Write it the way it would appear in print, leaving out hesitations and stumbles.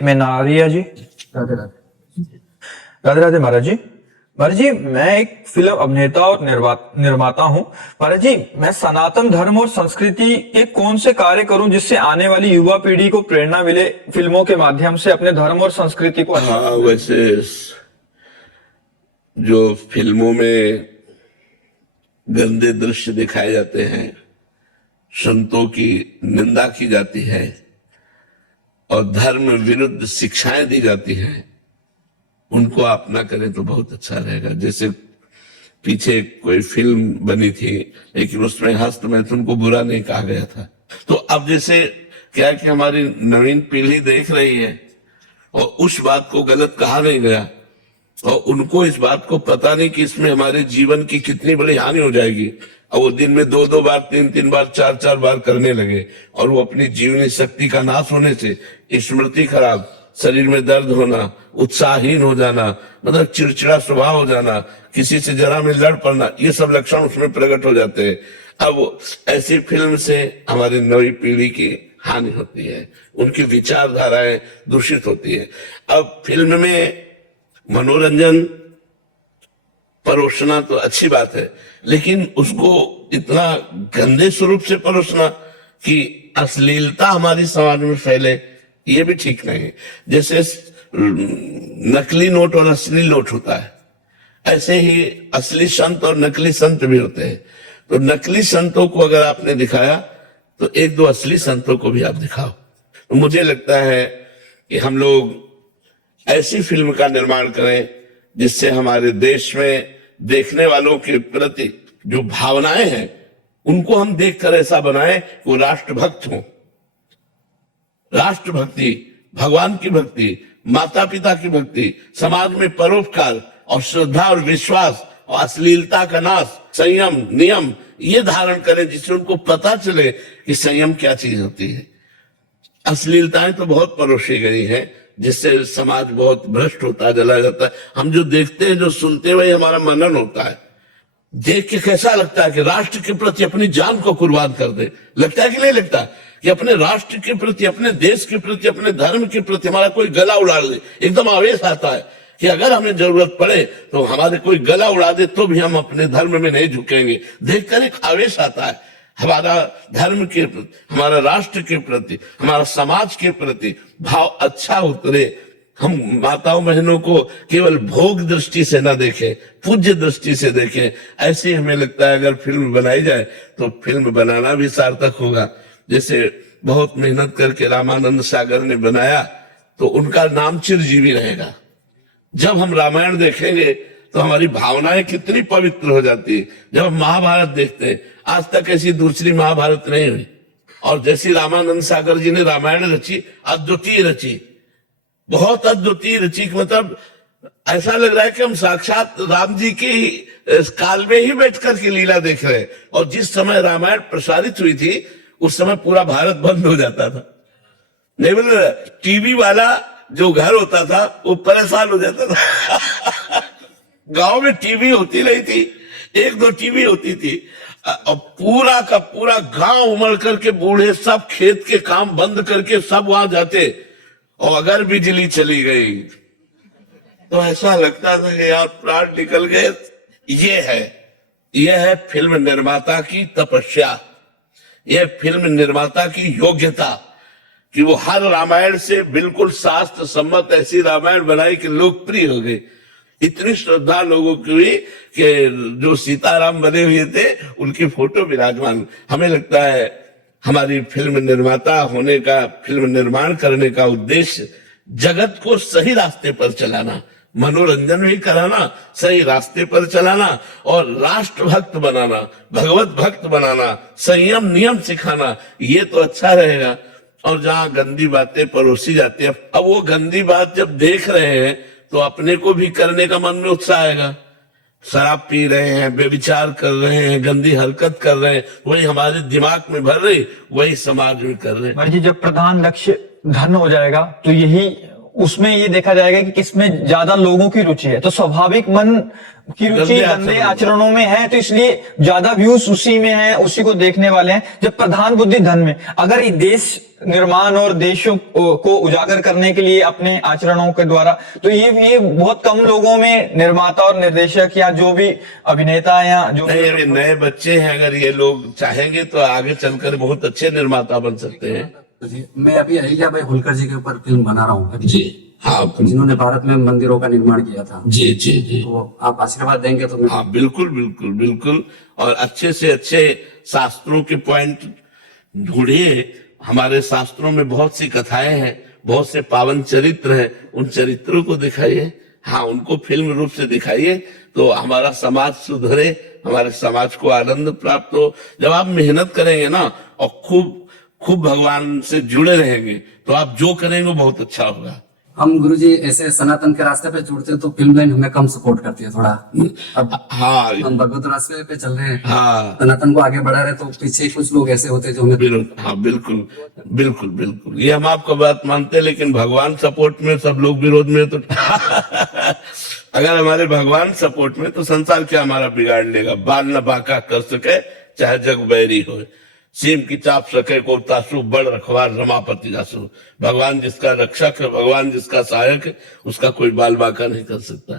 मैं नारिया जी। राधे राधे। राधे राधे महाराज जी। महाराज जी, मैं एक फिल्म अभिनेता और निर्माता हूँ। महाराज जी, मैं सनातन धर्म और संस्कृति के कौन से कार्य करूं जिससे आने वाली युवा पीढ़ी को प्रेरणा मिले फिल्मों के माध्यम से अपने धर्म और संस्कृति को। हाँ, वैसे जो फिल्मों में गंदे दृश्य दिखाए जाते हैं, संतों की निंदा की जाती है और धर्म विरुद्ध शिक्षाएं दी जाती हैं, उनको आप ना करें तो बहुत अच्छा रहेगा। जैसे पीछे कोई फिल्म बनी थी लेकिन उसमें हस्त मैथुन को बुरा नहीं कहा गया था। तो अब जैसे क्या है कि हमारी नवीन पीढ़ी देख रही है और उस बात को गलत कहा नहीं गया और उनको इस बात को पता नहीं कि इसमें हमारे जीवन की कितनी बड़ी हानि हो जाएगी। और वो दिन में 2-2 बार, 3-3 बार, 4-4 बार करने लगे और वो अपनी जीवनी शक्ति का नाश होने से स्मृति खराब, शरीर में दर्द होना, उत्साहहीन हो जाना, मतलब चिड़चिड़ा स्वभाव हो जाना, किसी से जरा में लड़ पड़ना, ये सब लक्षण उसमें प्रकट हो जाते हैं। अब ऐसी फिल्म से हमारी नई पीढ़ी की हानि होती है, उनकी विचारधाराएं दूषित होती है। अब फिल्म में मनोरंजन परोसना तो अच्छी बात है, लेकिन उसको इतना गंदे स्वरूप से परोसना कि अश्लीलता हमारी समाज में फैले, ये भी ठीक नहीं है। जैसे नकली नोट और असली नोट होता है, ऐसे ही असली संत और नकली संत भी होते हैं। तो नकली संतों को अगर आपने दिखाया तो 1-2 असली संतों को भी आप दिखाओ। तो मुझे लगता है कि हम लोग ऐसी फिल्म का निर्माण करें जिससे हमारे देश में देखने वालों के प्रति जो भावनाएं हैं उनको हम देखकर ऐसा बनाएं वो राष्ट्रभक्त हों। राष्ट्रभक्ति, भगवान की भक्ति, माता पिता की भक्ति, समाज में परोपकार और श्रद्धा और विश्वास और अश्लीलता का नाश, संयम, नियम ये धारण करें जिससे उनको पता चले कि संयम क्या चीज होती है। अश्लीलताएं तो बहुत परोसी गई हैं जिससे समाज बहुत भ्रष्ट होता चला जाता है। हम जो देखते हैं, जो सुनते हैं, वही हमारा मनन होता है। देख के कैसा लगता है कि राष्ट्र के प्रति अपनी जान को कुर्बान कर दे, लगता है कि नहीं लगता कि अपने राष्ट्र के प्रति, अपने देश के प्रति, अपने धर्म के प्रति हमारा कोई गला उड़ा दे, एकदम आवेश आता है कि अगर हमें जरूरत पड़े तो हमारे कोई गला उड़ा दे तो भी हम अपने धर्म में नहीं झुकेंगे। देखकर एक आवेश आता है हमारा धर्म के प्रति, हमारा राष्ट्र के प्रति, हमारा समाज के प्रति भाव अच्छा उतरे। हम माताओं बहनों को केवल भोग दृष्टि से ना देखें, पूज्य दृष्टि से देखें। ऐसे ही हमें लगता है अगर फिल्म बनाई जाए तो फिल्म बनाना भी सार्थक होगा। जैसे बहुत मेहनत करके रामानंद सागर ने बनाया तो उनका नाम चिरजीवी रहेगा। जब हम रामायण देखेंगे तो हमारी भावनाएं कितनी पवित्र हो जाती है। जब हम महाभारत देखते हैं, आज तक ऐसी दूसरी महाभारत नहीं हुई। और जैसी रामानंद सागर जी ने रामायण रची, अद्वितीय रची, बहुत अद्वितीय रची, मतलब ऐसा लग रहा है कि हम साक्षात राम जी की काल में ही बैठकर के लीला देख रहे हैं। और जिस समय रामायण प्रसारित हुई थी उस समय पूरा भारत बंद हो जाता था। नहीं बोल रहा, टीवी वाला जो घर होता था वो परेशान हो जाता था। गांव में टीवी होती नहीं थी, 1-2 टीवी होती थी और पूरा का पूरा गांव उमड़ करके बूढ़े सब खेत के काम बंद करके सब वहां जाते। और अगर बिजली चली गई तो ऐसा लगता था कि यार प्राण निकल गए। यह है फिल्म निर्माता की तपस्या, यह फिल्म निर्माता की योग्यता कि वो हर रामायण से बिल्कुल शास्त्र सम्मत ऐसी रामायण बनाई कि लोकप्रिय हो गई। इतनी श्रद्धा लोगों की हुई कि जो सीताराम बने हुए थे उनकी फोटो विराजमान। हमें लगता है हमारी फिल्म निर्माता होने का, फिल्म निर्माण करने का उद्देश्य जगत को सही रास्ते पर चलाना, मनोरंजन भी कराना, सही रास्ते पर चलाना और राष्ट्रभक्त बनाना, भगवत भक्त बनाना, संयम नियम सिखाना, ये तो अच्छा रहेगा। और जहां गंदी बातें परोसी जाती है, अब वो गंदी बात जब देख रहे हैं तो अपने को भी करने का मन में उत्साह आएगा। शराब पी रहे हैं, बेविचार कर रहे हैं, गंदी हरकत कर रहे हैं, वही हमारे दिमाग में भर रही, वही समाज में कर रहे हैं। महाराज जी, जब प्रधान लक्ष्य धन हो जाएगा तो यही उसमें ये देखा जाएगा कि किसमें ज्यादा लोगों की रुचि है। तो स्वाभाविक मन की रुचि गंदे गंदे आचरण आचरणों में है, तो इसलिए ज्यादा व्यूज उसी में है, उसी को देखने वाले हैं। जब प्रधान बुद्धि धन में, अगर ये देश निर्माण और देशों को उजागर करने के लिए अपने आचरणों के द्वारा, तो ये बहुत कम लोगों में निर्माता और निर्देशक या जो भी अभिनेता या जो नहीं, अभी नए बच्चे हैं, अगर ये लोग चाहेंगे तो आगे चलकर बहुत अच्छे निर्माता बन सकते हैं। जी, मैं अभी अहिल्याबाई होलकर जी के ऊपर फिल्म बना रहा हूँ, जी हाँ, जिन्होंने भारत में मंदिरों का निर्माण किया था। जी जी जी तो आप आशीर्वाद देंगे तो मैं हाँ, बिल्कुल बिल्कुल बिल्कुल। और अच्छे से अच्छे शास्त्रों के पॉइंट ढूंढिए। हमारे शास्त्रों में बहुत सी कथाएं हैं, बहुत से पावन चरित्र हैं, उन चरित्रों को दिखाइए। हाँ, उनको फिल्म रूप से दिखाइए तो हमारा समाज सुधरे, हमारे समाज को आनंद प्राप्त हो। जब आप मेहनत करेंगे ना और खूब खूब भगवान से जुड़े रहेंगे तो आप जो करेंगे वो बहुत अच्छा होगा। हम गुरुजी ऐसे सनातन के रास्ते पे जुड़ते हैं तो फिल्म लाइन हमें कम सपोर्ट करती है थोड़ा। अब हाँ हम भगवत रास्ते पे चल रहे हैं, हाँ सनातन को आगे बढ़ा रहे, तो पीछे कुछ लोग ऐसे होते हैं जो हमें हाँ, बिल्कुल बिल्कुल बिल्कुल, ये हम आपका बात मानते हैं। लेकिन भगवान सपोर्ट में, सब लोग विरोध में, तो अगर हमारे भगवान सपोर्ट में तो संसार क्या हमारा बिगाड़ लेगा। बाल न बाका कर सके चाहे जग बैरी हो, सीम की चाप सके को तासु, बड़ रखवार रमापति जासु। भगवान जिसका रक्षक है, भगवान जिसका सहायक है, उसका कोई बाल बाका नहीं कर सकता।